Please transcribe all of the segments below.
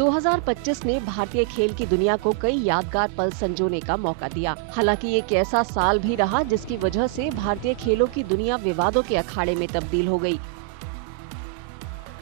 2025 ने भारतीय खेल की दुनिया को कई यादगार पल संजोने का मौका दिया। हालांकि एक ऐसा साल भी रहा जिसकी वजह से भारतीय खेलों की दुनिया विवादों के अखाड़े में तब्दील हो गई।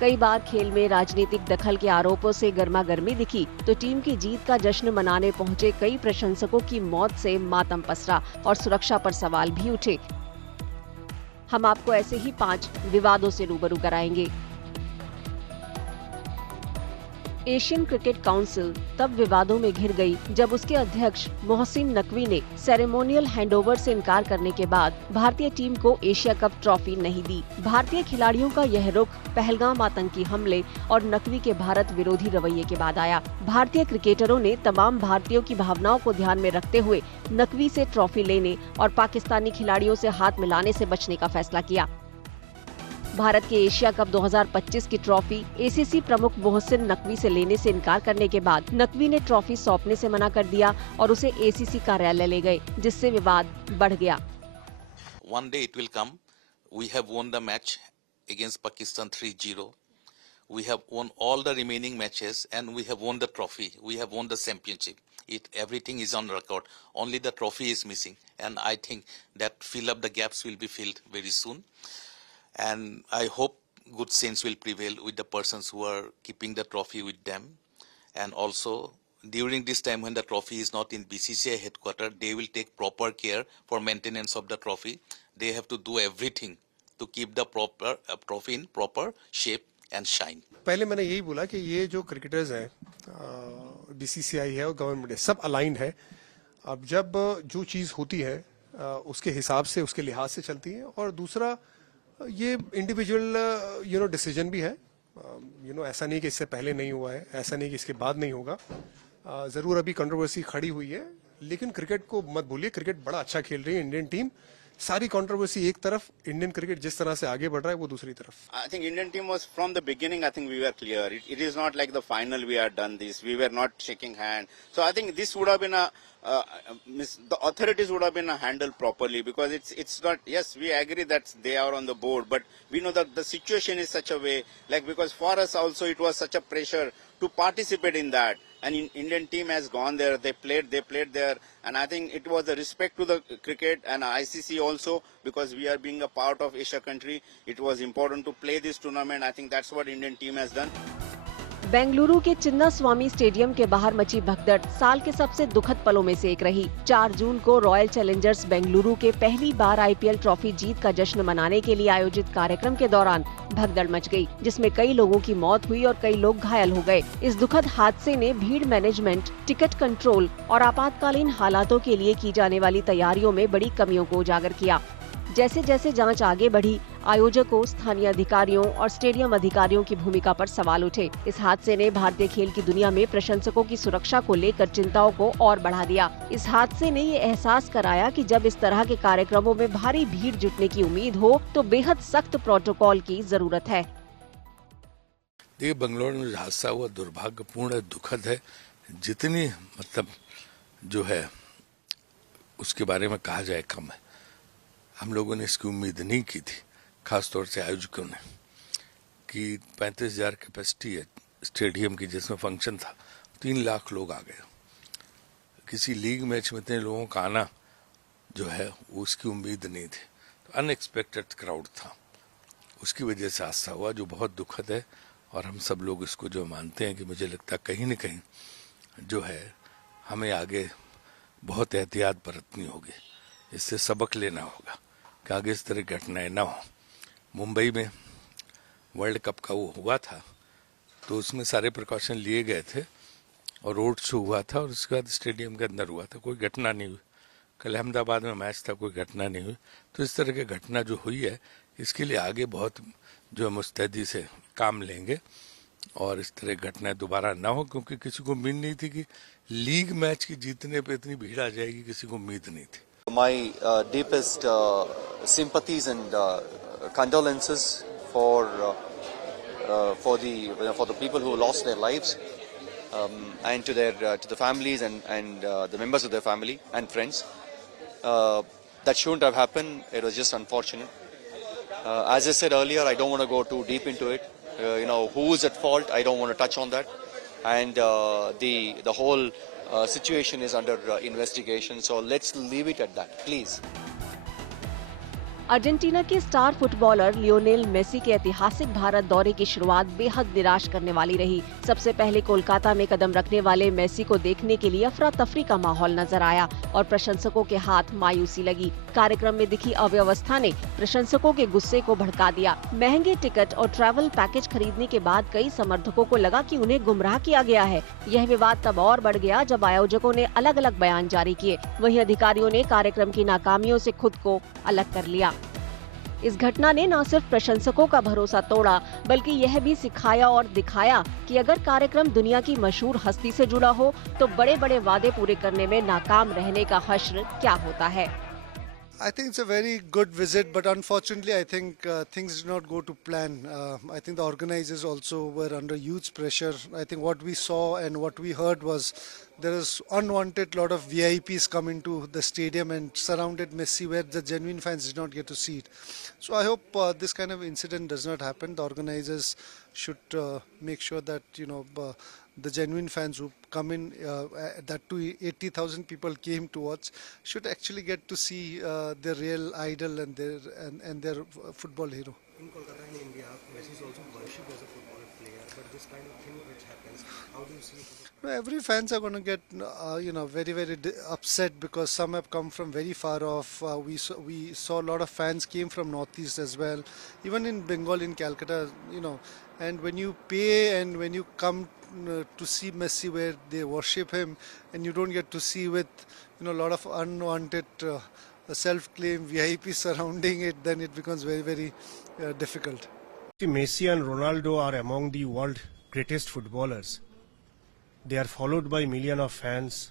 कई बार खेल में राजनीतिक दखल के आरोपों से गर्मागर्मी दिखी, तो टीम की जीत का जश्न मनाने पहुंचे कई प्रशंसकों की मौत से मातम पसरा और सुरक्षा पर सवाल भी उठे। हम आपको ऐसे ही 5 विवादों से रूबरू कराएंगे। एशियन क्रिकेट काउंसिल तब विवादों में घिर गई जब उसके अध्यक्ष मोहसिन नकवी ने सेरेमोनियल हैंडओवर से इनकार करने के बाद भारतीय टीम को एशिया कप ट्रॉफी नहीं दी। भारतीय खिलाड़ियों का यह रुख पहलगाम आतंकी हमले और नकवी के भारत विरोधी रवैये के बाद आया। भारतीय क्रिकेटरों ने तमाम भारतीयों की भावनाओं को ध्यान में रखते हुए नकवी से ट्रॉफी लेने और पाकिस्तानी खिलाड़ियों से हाथ मिलाने से बचने का फैसला किया। भारत के एशिया कप 2025 की ट्रॉफी एसीसी प्रमुख मोहसिन नकवी से लेने से इनकार करने के बाद नकवी ने ट्रॉफी सौंपने से मना कर दिया और उसे एसीसी कार्यालय ले गए, जिससे विवाद बढ़ गया। One day it will come. We have won the match against Pakistan 3-0. We have won all the remaining matches and we have won the trophy. We have won the championship. Everything is on record. Only the trophy is missing, and I think that fill up the gaps will be filled very soon. And I hope good sense will prevail with the persons who are keeping the trophy with them. And also, during this time when the trophy is not in BCCI headquarters, they will take proper care for maintenance of the trophy. They have to do everything to keep the proper trophy in proper shape and shine. पहले मैंने यही बोला कि ये जो cricketers हैं, BCCI है और गवर्नमेंट है, सब अलाइंड है। अब जब जो चीज़ होती है उसके हिसाब से, उसके लिहाज से चलती है। और दूसरा, ये इंडिविजुअल डिसीजन भी है। ऐसा नहीं कि इससे पहले नहीं हुआ है, ऐसा नहीं कि इसके बाद नहीं होगा। ज़रूर अभी कंट्रोवर्सी खड़ी हुई है, लेकिन क्रिकेट को मत भूलिए, क्रिकेट बड़ा अच्छा खेल रही है इंडियन टीम। सारी कंट्रोवर्सी एक तरफ, इंडियन क्रिकेट जिस तरह से आगे बढ़ रहा है वो दूसरी तरफ। I think Indian team was from the beginning. I think we were clear. It is not like the final we had done this. We were not shaking hand. So I think this would have been the authorities would have been handled properly, because it's not. Yes, we agree that they are on the board, but we know that the situation is such a way, because for us also it was such a pressure to participate in that. And Indian team has gone there. They played there, and I think it was a respect to the cricket and ICC also, because we are being a part of Asia country. It was important to play this tournament. I think that's what Indian team has done. Bengaluru के चिन्ना स्वामी stadium के बाहर मची भगदड़ साल के सबसे दुखद पलों में से एक रही। 4 जून को रॉयल चैलेंजर्स बेंगलुरु के पहली बार आईपीएल ट्रॉफी जीत का जश्न मनाने के लिए आयोजित कार्यक्रम के दौरान भगदड़ मच गई, जिसमें कई लोगों की मौत हुई और कई लोग घायल हो गए। इस दुखद हादसे ने भीड़ मैनेजमेंट, टिकट कंट्रोल और आपातकालीन हालातों के लिए की जाने वाली तैयारियों में बड़ी कमियों को उजागर किया। जैसे जैसे जांच आगे बढ़ी, आयोजकों, स्थानीय अधिकारियों और स्टेडियम अधिकारियों की भूमिका पर सवाल उठे। इस हादसे ने भारतीय खेल की दुनिया में प्रशंसकों की सुरक्षा को लेकर चिंताओं को और बढ़ा दिया। इस हादसे ने ये एहसास कराया कि जब इस तरह के कार्यक्रमों में भारी भीड़ जुटने की उम्मीद हो, तो बेहद सख्त प्रोटोकॉल की जरूरत है। देखिए, बंगलौर में हादसा हुआ दुर्भाग्यपूर्ण है, दुखद है। जितनी जो है उसके बारे में कहा जाए कम है। हम लोगों ने इसकी उम्मीद नहीं की थी, खासतौर से आयोजकों ने, कि 35,000 कैपेसिटी है स्टेडियम की, जिसमें फंक्शन था। 3 लाख लोग आ गए। किसी लीग मैच में इतने लोगों का आना जो है उसकी उम्मीद नहीं थी। तो अनएक्सपेक्टेड क्राउड था, उसकी वजह से हादसा हुआ, जो बहुत दुखद है। और हम सब लोग इसको जो मानते हैं कि मुझे लगता है कहीं न कहीं जो है हमें आगे बहुत एहतियात बरतनी होगी, इससे सबक लेना होगा कि आगे इस तरह घटनाएं ना हो। मुंबई में वर्ल्ड कप का वो हुआ था, तो उसमें सारे प्रिकॉशन लिए गए थे और रोड शो हुआ था, और उसके बाद स्टेडियम के अंदर हुआ था, कोई घटना नहीं हुई। कल अहमदाबाद में मैच था, कोई घटना नहीं हुई। तो इस तरह की घटना जो हुई है, इसके लिए आगे बहुत जो है मुस्तैदी से काम लेंगे और इस तरह घटनाएं दोबारा ना हो, क्योंकि किसी को उम्मीद नहीं थी कि लीग मैच की जीतने पे इतनी भीड़ आ जाएगी, किसी को उम्मीद नहीं थी। My deepest sympathies and condolences for the people who lost their lives, and to the families and the members of their family and friends. That shouldn't have happened. It was just unfortunate. As I said earlier, I don't want to go too deep into it. Who is at fault? I don't want to touch on that. and the whole situation is under investigation. So let's leave it at that, please. Argentina के star footballer Lionel Messi के ऐतिहासिक भारत दौरे की शुरुआत बेहद निराश करने वाली रही। सबसे पहले कोलकाता में कदम रखने वाले मेसी को देखने के लिए अफरा तफरी का माहौल नजर आया और प्रशंसकों के हाथ मायूसी लगी। कार्यक्रम में दिखी अव्यवस्था ने प्रशंसकों के गुस्से को भड़का दिया। महंगे टिकट और ट्रैवल पैकेज खरीदने के बाद कई समर्थकों को लगा कि उन्हें गुमराह किया गया है। यह विवाद तब और बढ़ गया जब आयोजकों ने अलग अलग बयान जारी किए। वहीं अधिकारियों ने कार्यक्रम की नाकामियों से खुद को अलग कर लिया। इस घटना ने न सिर्फ प्रशंसकों का भरोसा तोड़ा, बल्कि यह भी सिखाया और दिखाया कि अगर कार्यक्रम दुनिया की मशहूर हस्ती से जुड़ा हो तो बड़े बड़े वादे पूरे करने में नाकाम रहने का हश्र क्या होता है। I think it's a very good visit, but unfortunately I think things did not go to plan. I think the organizers also were under huge pressure. I think what we saw and what we heard was there is unwanted lot of VIPs come into the stadium and surrounded Messi where the genuine fans did not get to see it. So I hope this kind of incident does not happen. The organizers should make sure that, the genuine fans who come in, that too 80,000 people came to watch, should actually get to see their real idol and their football hero. In Kolkata in India, Messi is also worshipped as a football player, but this kind of thing which happens, how do you see it? No, every fans are going to get, very, very upset because some have come from very far off. We saw a lot of fans came from Northeast as well, even in Bengal, in Calcutta, and when you pay and when you come to see Messi where they worship him and you don't get to see with, a lot of unwanted self-claim VIP surrounding it, then it becomes very, very difficult. Messi and Ronaldo are among the world's greatest footballers. They are followed by millions of fans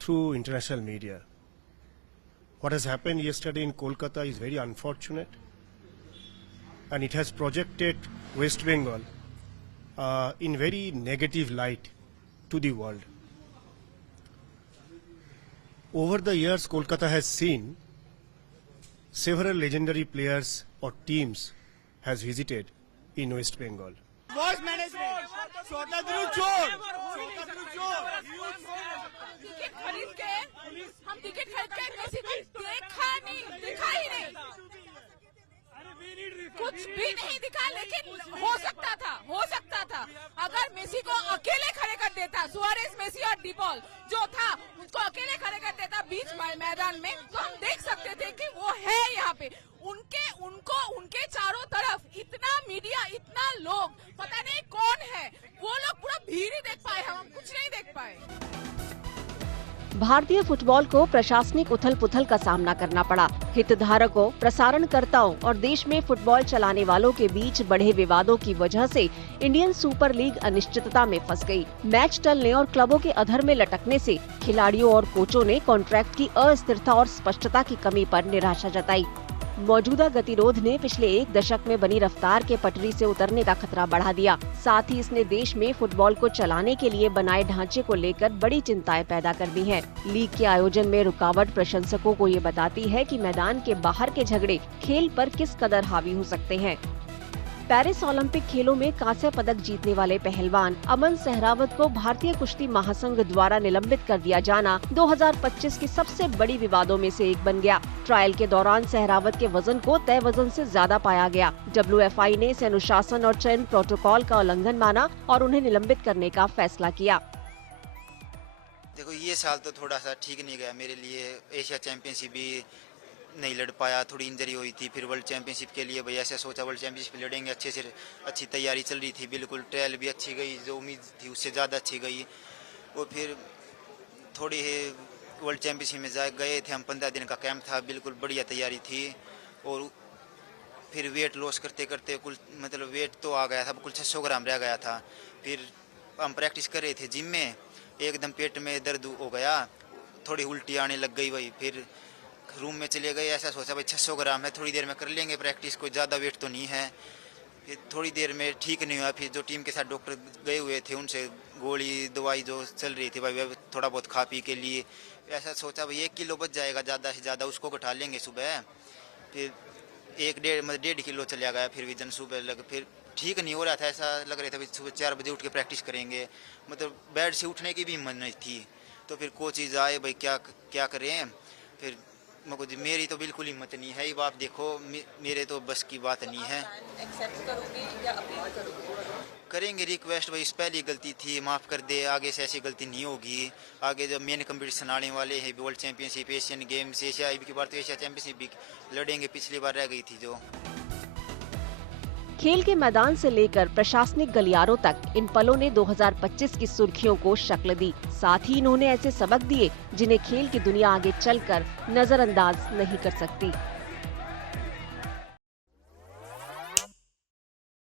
through international media. What has happened yesterday in Kolkata is very unfortunate, and it has projected West Bengal in very negative light to the world. Over the years, Kolkata has seen several legendary players or teams has visited in West Bengal. Worst management. Ticket खरीद के किसी को दिखा ही नहीं, कुछ भी नहीं दिखा, लेकिन हो सकता था अगर मेसी को अकेले खड़े कर देता, सुआरेज, मेसी और डिपॉल जो था उसको अकेले खड़े कर देता बीच मैदान में, तो हम देख सकते थे कि वो है यहाँ पे। उनके चारों तरफ इतना मीडिया, इतना लोग, पता नहीं कौन है, वो लोग पूरा भीड़ ही देख पाए, हम कुछ नहीं देख पाए। भारतीय फुटबॉल को प्रशासनिक उथल पुथल का सामना करना पड़ा। हितधारकों, प्रसारणकर्ताओं और देश में फुटबॉल चलाने वालों के बीच बढ़े विवादों की वजह से इंडियन सुपर लीग अनिश्चितता में फंस गई। मैच टलने और क्लबों के अधर में लटकने से खिलाड़ियों और कोचों ने कॉन्ट्रैक्ट की अस्थिरता और स्पष्टता की कमी पर निराशा जताई। मौजूदा गतिरोध ने पिछले एक दशक में बनी रफ्तार के पटरी से उतरने का खतरा बढ़ा दिया। साथ ही इसने देश में फुटबॉल को चलाने के लिए बनाए ढांचे को लेकर बड़ी चिंताएं पैदा कर दी हैं। लीग के आयोजन में रुकावट प्रशंसकों को ये बताती है कि मैदान के बाहर के झगड़े खेल पर किस कदर हावी हो सकते हैं। पेरिस ओलंपिक खेलों में कांस्य पदक जीतने वाले पहलवान अमन सहरावत को भारतीय कुश्ती महासंघ द्वारा निलंबित कर दिया जाना 2025 की सबसे बड़ी विवादों में से एक बन गया। ट्रायल के दौरान सहरावत के वजन को तय वजन से ज्यादा पाया गया। WFI ने इसे अनुशासन और चयन प्रोटोकॉल का उल्लंघन माना और उन्हें निलंबित करने का फैसला किया। देखो, ये साल तो थोड़ा सा ठीक नहीं गया मेरे लिए। एशिया चैंपियनशिप भी नहीं लड़ पाया, थोड़ी इंजरी हुई थी। फिर वर्ल्ड चैंपियनशिप के लिए भैया ऐसा सोचा वर्ल्ड चैंपियनशिप लड़ेंगे, अच्छे से अच्छी तैयारी चल रही थी, बिल्कुल ट्रायल भी अच्छी गई, जो उम्मीद थी उससे ज़्यादा अच्छी गई। और फिर थोड़ी वर्ल्ड चैंपियनशिप में गए थे हम, 15 दिन का कैंप था, बिल्कुल बढ़िया तैयारी थी। और फिर वेट लॉस करते करते कुल वेट तो आ गया था, कुल 600 ग्राम रह गया था। फिर हम प्रैक्टिस कर रहे थे जिम में, एकदम पेट में दर्द हो गया, थोड़ी उल्टी आने लग गई। वही फिर रूम में चले गए, ऐसा सोचा भाई 600 ग्राम है, थोड़ी देर में कर लेंगे प्रैक्टिस, कोई ज़्यादा वेट तो नहीं है। फिर थोड़ी देर में ठीक नहीं हुआ। फिर जो टीम के साथ डॉक्टर गए हुए थे उनसे गोली दवाई जो चल रही थी भाई थोड़ा बहुत खा पी के लिए, ऐसा सोचा भाई 1 किलो बच जाएगा, ज़्यादा से ज़्यादा उसको घटा लेंगे सुबह। फिर 1.5 किलो चला गया फिर वजन सुबह फिर ठीक नहीं हो रहा था, ऐसा लग रहा था सुबह 4 बजे उठ के प्रैक्टिस करेंगे, मतलब बेड से उठने की भी हिम्मत नहीं थी। तो फिर कोचेज आए, भाई क्या करें, फिर मुझको मेरी तो बिल्कुल हिम्मत नहीं है, अब आप देखो मेरे तो बस की बात नहीं है। एक्सेप्ट करोगे या अपील करोगे? करेंगे रिक्वेस्ट, भाई इस पहली गलती थी, माफ़ कर दे, आगे से ऐसी गलती नहीं होगी। आगे जब मेन कंपटीशन आने वाले हैं, world championship, Asian games, Asia की बार तो एशिया चैंपियनशिप भी लड़ेंगे, पिछली बार रह गई थी जो। खेल के मैदान से लेकर प्रशासनिक गलियारों तक इन पलों ने 2025 की सुर्खियों को शक्ल दी। साथ ही इन्होंने ऐसे सबक दिए जिन्हें खेल की दुनिया आगे चलकर नजरअंदाज नहीं कर सकती।